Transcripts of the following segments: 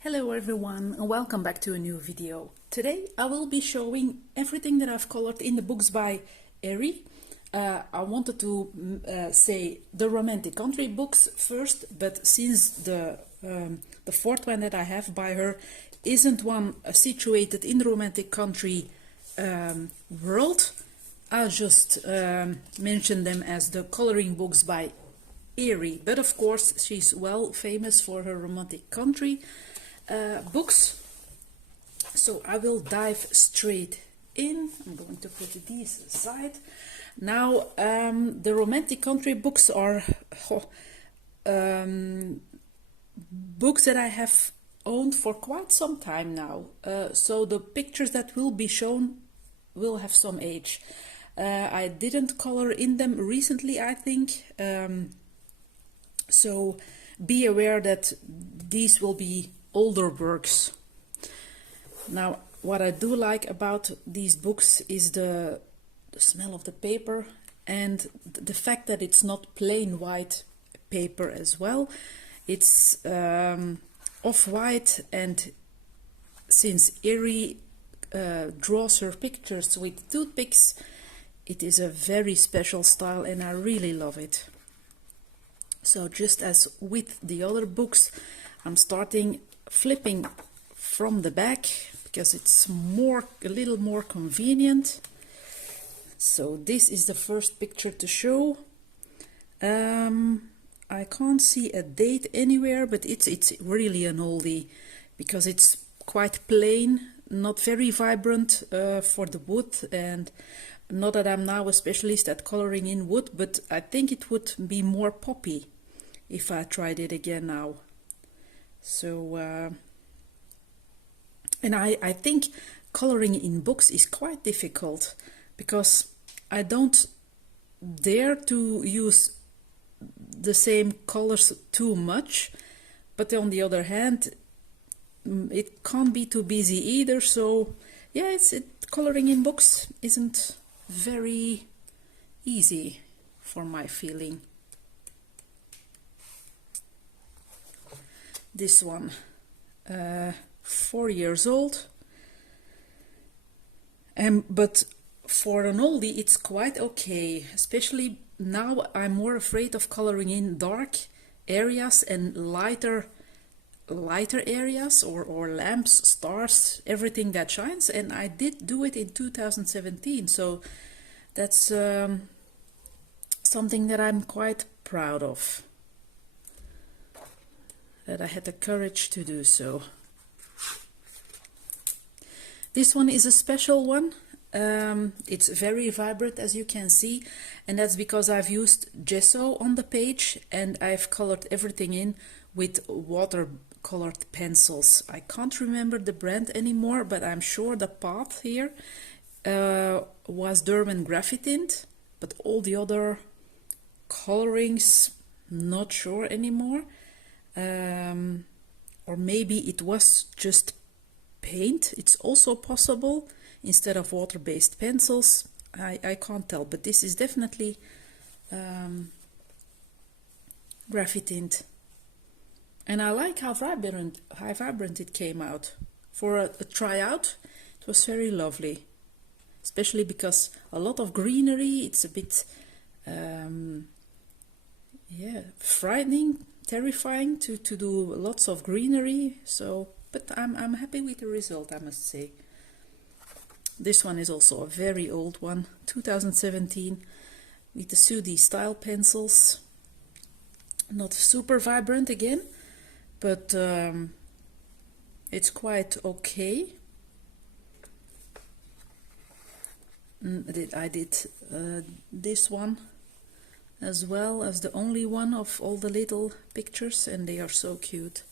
Hello everyone and welcome back to a new video. Today I will be showing everything that I've colored in the books by Eriy. I wanted to say the romantic country books first, but since the fourth one that I have by her isn't one situated in the romantic country world, I'll just mention them as the coloring books by Eriy. But of course she's well famous for her romantic country books, so I will dive straight in. I'm going to put these aside. Now the romantic country books are books that I have owned for quite some time now, so the pictures that will be shown will have some age. I didn't color in them recently, I think, so be aware that these will be older works. Now, what I do like about these books is the smell of the paper and the fact that it's not plain white paper as well. It's off-white, and since Eriy draws her pictures with toothpicks, it is a very special style and I really love it. So just as with the other books, I'm starting flipping from the back because it's a little more convenient. So this is the first picture to show. I can't see a date anywhere, but it's really an oldie because it's quite plain, not very vibrant for the wood, and not that I'm now a specialist at coloring in wood, but I think it would be more poppy if I tried it again now. So, and I think coloring in books is quite difficult because I don't dare to use the same colors too much, but on the other hand, it can't be too busy either. So, yeah, coloring in books isn't very easy for my feeling. This one, 4 years old, but for an oldie it's quite okay. Especially now I'm more afraid of coloring in dark areas and lighter areas, or lamps, stars, everything that shines, and I did do it in 2017, so that's something that I'm quite proud of, that I had the courage to do so. This one is a special one. It's very vibrant, as you can see, and that's because I've used gesso on the page and I've colored everything in with watercolored pencils. I can't remember the brand anymore, but I'm sure the path here was Derwent Graphitint, but all the other colorings, not sure anymore. Or maybe it was just paint. It's also possible instead of water-based pencils. I can't tell, but this is definitely Graphitint, and I like how vibrant it came out. For a tryout, it was very lovely, especially because a lot of greenery. It's a bit yeah, frightening, terrifying to do lots of greenery. So, but I'm happy with the result, I must say. This one is also a very old one, 2017, with the Sudi style pencils. Not super vibrant again, but it's quite okay. I did this one as well as the only one of all the little pictures, and they are so cute.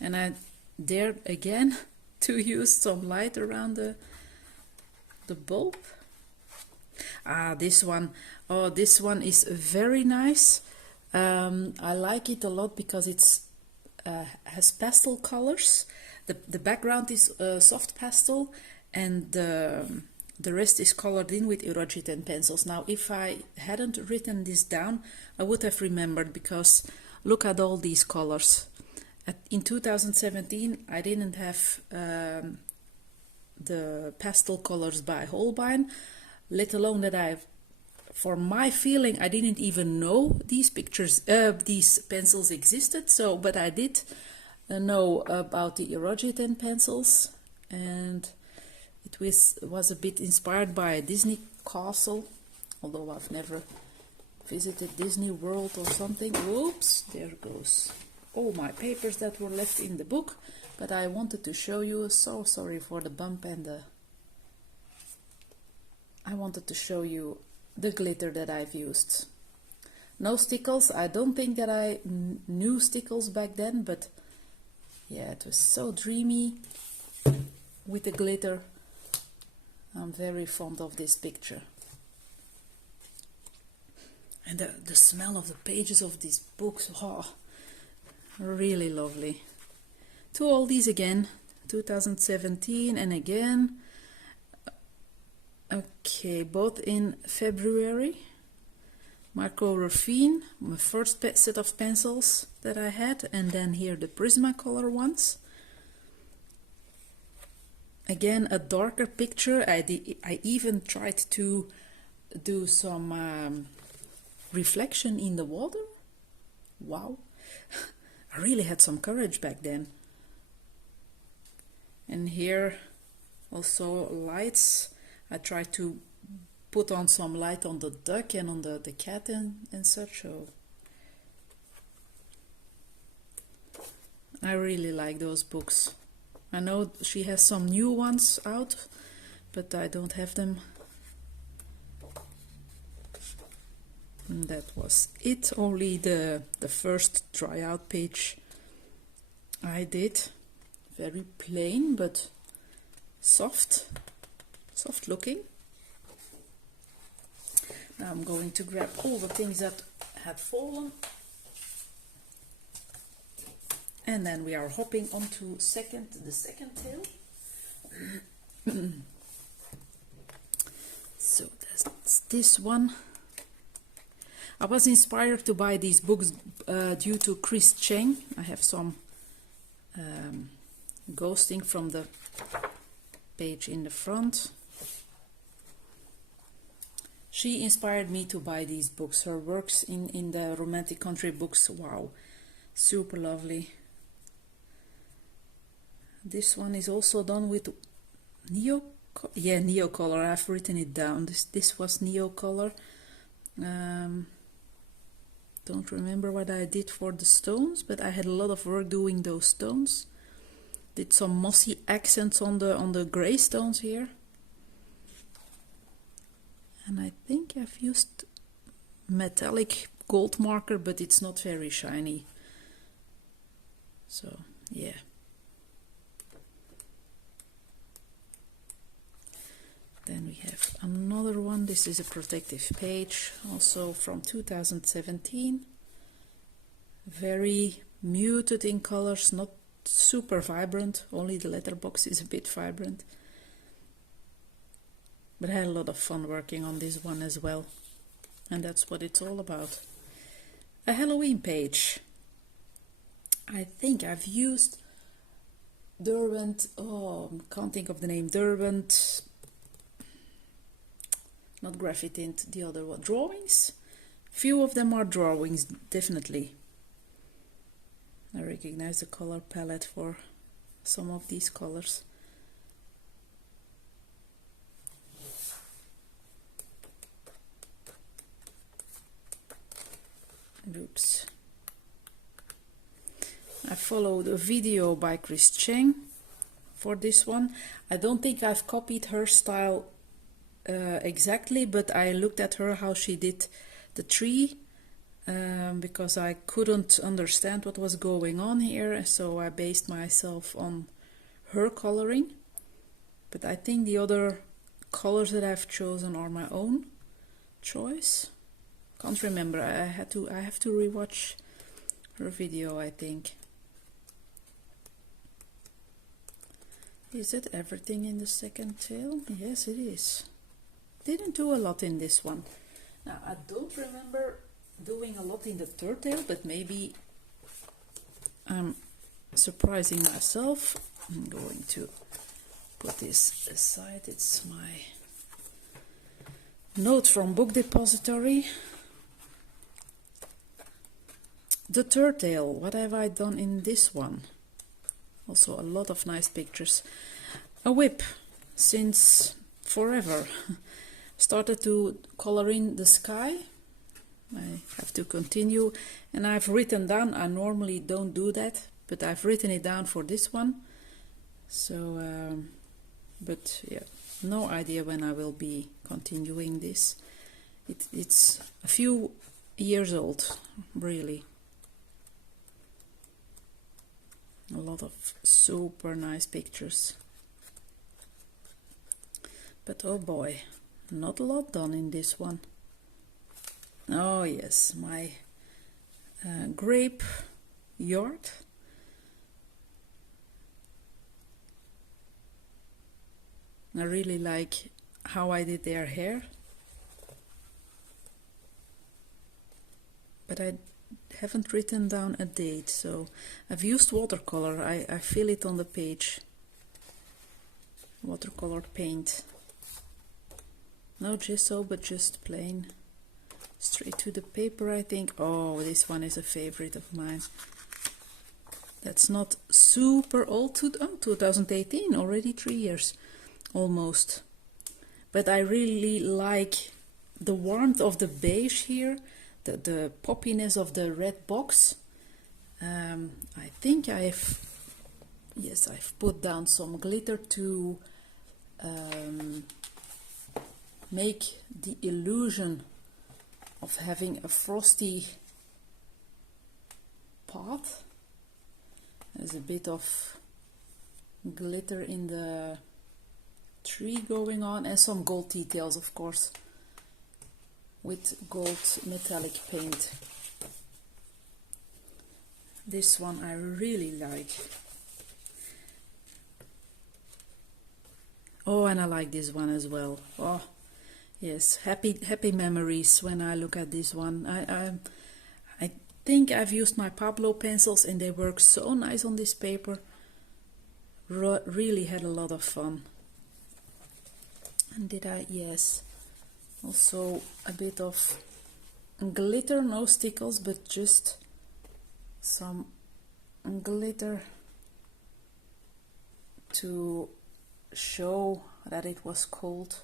And I dared again to use some light around the bulb. This one, oh, this one is very nice. I like it a lot because it's has pastel colors. The background is soft pastel, and the rest is colored in with Irojiten pencils. Now, if I hadn't written this down, I would have remembered, because look at all these colors. In 2017 I didn't have the pastel colors by Holbein, let alone that for my feeling, I didn't even know these these pencils existed. So, but I did know about the Erogetan pencils, and it was a bit inspired by a Disney castle, although I've never visited Disney World or something. Oops, there goes all my papers that were left in the book. But I wanted to show you, so sorry for the bump and I wanted to show you the glitter that I've used. No stickles. I don't think that I knew stickles back then, but yeah, it was so dreamy with the glitter. I'm very fond of this picture. And the smell of the pages of these books, oh, really lovely. To all these again, 2017 and again. Okay, both in February. Marco Ruffin, my first set of pencils that I had, and then here the Prismacolor ones. Again, a darker picture. I even tried to do some reflection in the water. Wow, I really had some courage back then. And here also lights. I tried to put on some light on the duck and on the cat and such. So I really like those books. I know she has some new ones out, but I don't have them. And that was it. Only the first tryout page I did. Very plain but soft looking. Now I'm going to grab all the things that had fallen, and then we are hopping onto the second tail. So that's this one. I was inspired to buy these books due to Chris Cheng. I have some ghosting from the page in the front. She inspired me to buy these books. Her works in the romantic country books, wow, super lovely. This one is also done with Neocolor. I've written it down. This was Neocolor. Don't remember what I did for the stones, but I had a lot of work doing those stones. Did some mossy accents on the gray stones here. And I think I've used metallic gold marker, but it's not very shiny. So, yeah. Then we have another one. This is a protective page, also from 2017. Very muted in colors, not super vibrant. Only the letterbox is a bit vibrant. But I had a lot of fun working on this one as well. And that's what it's all about. A Halloween page. I think I've used Derwent, oh, I can't think of the name, Derwent, not Graphitint, the other one, drawings. Few of them are drawings, definitely. I recognize the color palette for some of these colors. Oops. I followed a video by Chris Cheng for this one. I don't think I've copied her style exactly, but I looked at her how she did the tree because I couldn't understand what was going on here, so I based myself on her coloring. But I think the other colors that I've chosen are my own choice. Can't remember. I have to rewatch her video, I think. Is it everything in the second tail? Yes, it is. Didn't do a lot in this one. Now, I don't remember doing a lot in the third tail, but maybe I'm surprising myself. I'm going to put this aside. It's my note from Book Depository. The turtle, what have I done in this one? Also a lot of nice pictures. A whip, since forever. Started to color in the sky. I have to continue, and I've written down, I normally don't do that, but I've written it down for this one. So, but yeah, no idea when I will be continuing this. It's a few years old, really. A lot of super nice pictures. But oh boy, not a lot done in this one. Oh yes, my grape yard. I really like how I did their hair. But I haven't written down a date, so I've used watercolor. I fill it on the page. Watercolor paint. No gesso, but just plain. Straight to the paper, I think. Oh, this one is a favorite of mine. That's not super old. 2018, already 3 years. Almost. But I really like the warmth of the beige here. The poppiness of the red box. I think I've put down some glitter to make the illusion of having a frosty path. There's a bit of glitter in the tree going on, and some gold details, of course, with gold metallic paint. This one I really like. Oh, and I like this one as well. Oh yes, happy memories when I look at this one. I think I've used my Pablo pencils and they work so nice on this paper. Really had a lot of fun. And did I? Yes. Also a bit of glitter, no stickles, but just some glitter to show that it was cold.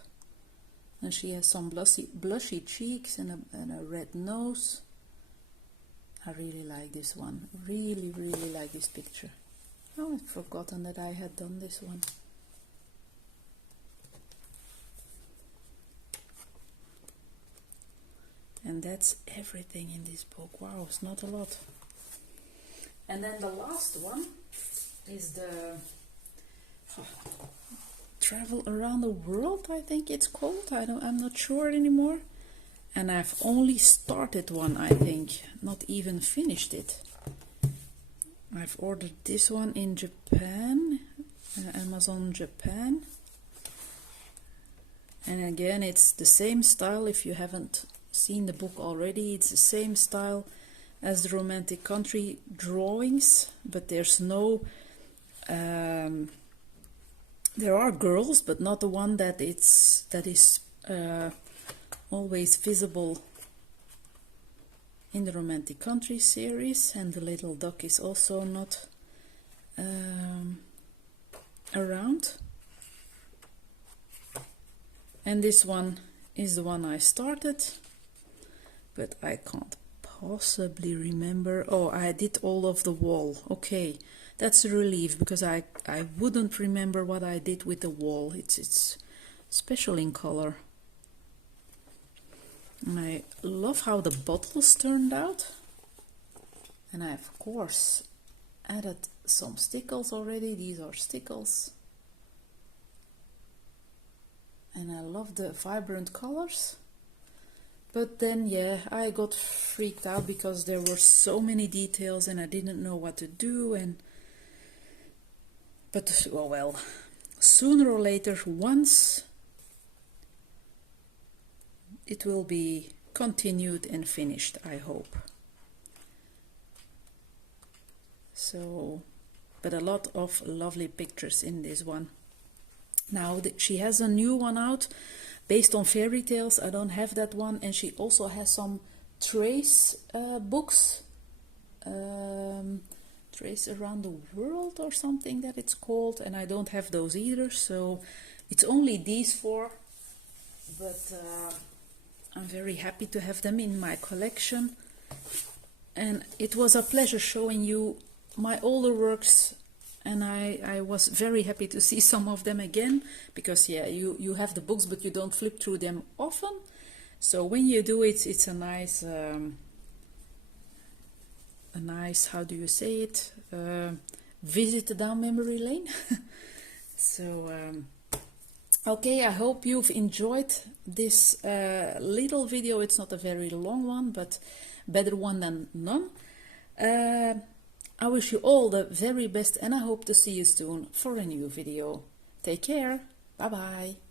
And she has some blushy cheeks and a red nose. I really like this one. Really like this picture. Oh, I'd forgotten that I had done this one. And that's everything in this book. Wow, it's not a lot. And then the last one is the Travel Around the World, I think it's called. I'm not sure anymore. And I've only started one, I think, not even finished it. I've ordered this one in Japan, Amazon Japan. And again, it's the same style. If you haven't seen the book already, it's the same style as the Romantic Country drawings, but there's no there are girls, but not the one that is always visible in the Romantic Country series, and the little duck is also not around. And this one is the one I started, but I can't possibly remember. Oh, I did all of the wall. Okay, that's a relief, because I wouldn't remember what I did with the wall. It's special in color. And I love how the bottles turned out. And I, of course, added some stickles already. These are stickles. And I love the vibrant colors. But then, yeah, I got freaked out because there were so many details and I didn't know what to do. But, oh well, sooner or later, once it will be continued and finished, I hope. So, but a lot of lovely pictures in this one. Now she has a new one out based on fairy tales. I don't have that one. And she also has some trace books, Trace Around the World or something that it's called, and I don't have those either, so it's only these four, but I'm very happy to have them in my collection. And it was a pleasure showing you my older works, and I was very happy to see some of them again, because yeah, you have the books but you don't flip through them often, so when you do it, it's a nice how do you say it, visit down memory lane. So okay, I hope you've enjoyed this little video. It's not a very long one, but better one than none. I wish you all the very best, and I hope to see you soon for a new video. Take care. Bye bye.